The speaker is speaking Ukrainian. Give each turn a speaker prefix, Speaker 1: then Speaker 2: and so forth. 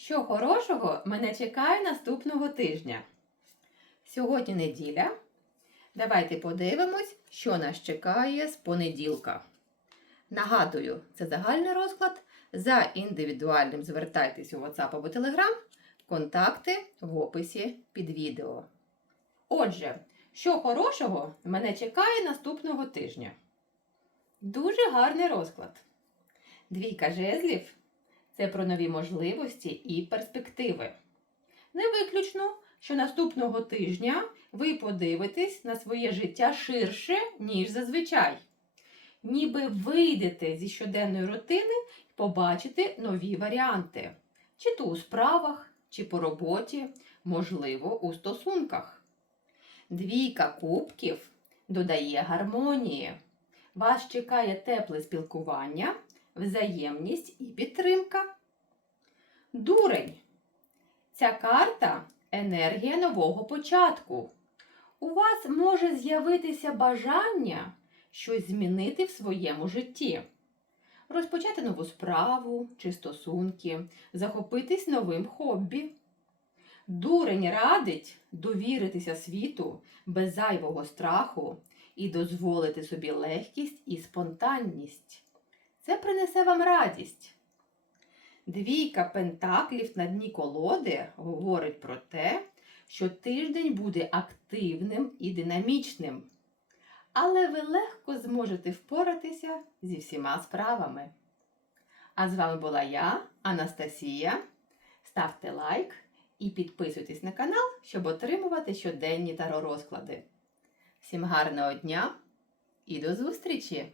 Speaker 1: Що хорошого мене чекає наступного тижня? Сьогодні неділя. Давайте подивимось, що нас чекає з понеділка. Нагадую, це загальний розклад. За індивідуальним звертайтесь у WhatsApp або Telegram. Контакти в описі під відео. Отже, що хорошого мене чекає наступного тижня? Дуже гарний розклад. Двійка жезлів це про нові можливості і перспективи. Не виключно, що наступного тижня ви подивитесь на своє життя ширше, ніж зазвичай. Ніби вийдете зі щоденної рутини і побачите нові варіанти. Чи то у справах, чи по роботі, можливо, у стосунках. Двійка кубків додає гармонії. Вас чекає тепле спілкування, взаємність і підтримка. Дурень. Ця карта енергія нового початку. У вас може з'явитися бажання щось змінити в своєму житті. Розпочати нову справу чи стосунки, захопитись новим хобі. Дурень радить довіритися світу без зайвого страху і дозволити собі легкість і спонтанність. Це принесе вам радість. Двійка пентаклів на дні колоди говорить про те, що тиждень буде активним і динамічним. Але ви легко зможете впоратися зі всіма справами. А з вами була я, Анастасія. Ставте лайк і підписуйтесь на канал, щоб отримувати щоденні таро розклади. Всім гарного дня і до зустрічі!